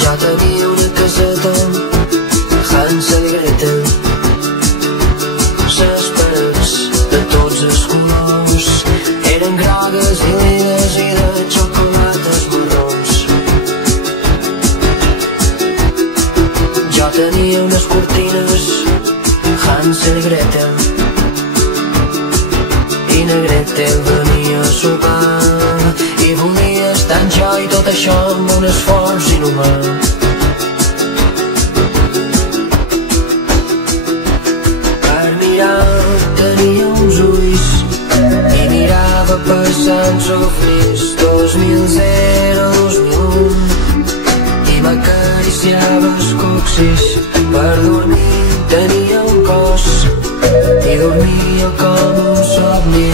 Jo tenia una caseta, Hansel i Gretel. Les parets de tots els colors eren grogues i liles i de xocolates marrons. Jo tenia unes cortines, Hansel i Gretel, i na Gretel venia a sopar i volia estar amb jo, i tot això amb un esforç inhumà. Per mirar tenia uns ulls i mirava passant sofrits 2000, 2001, i m'acariciava els coccis. Per dormir tenia un cos i dormia com un somni.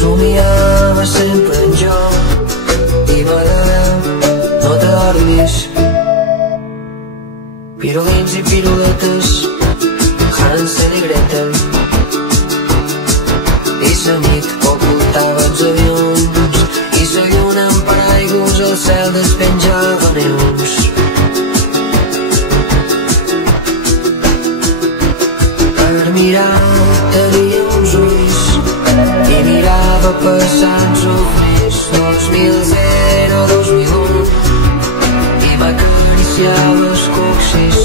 Somiava sempre en jo i me deia no t'adormis. Pirulins i piruletes, Hansel i Gretel, i la nit ocultava els avions i la lluna amb paraigües al cel despenjava neons. Per mirar tenia uns ulls i mirava passant sofrits 2000, 2001, i m'acariciava els coccis.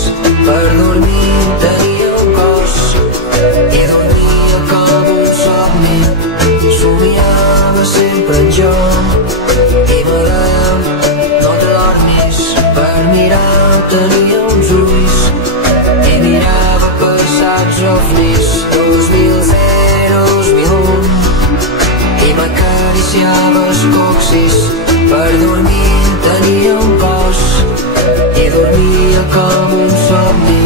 Per dormir tenia un cos i dormia com un somni. Somiava sempre en jo i me deia no t'adormis. Per mirar tenia uns ulls i mirava passats sofrits 2000, 2001, i m'acariciava els coccis. Per dormir tenia un cos i dormia com un somni.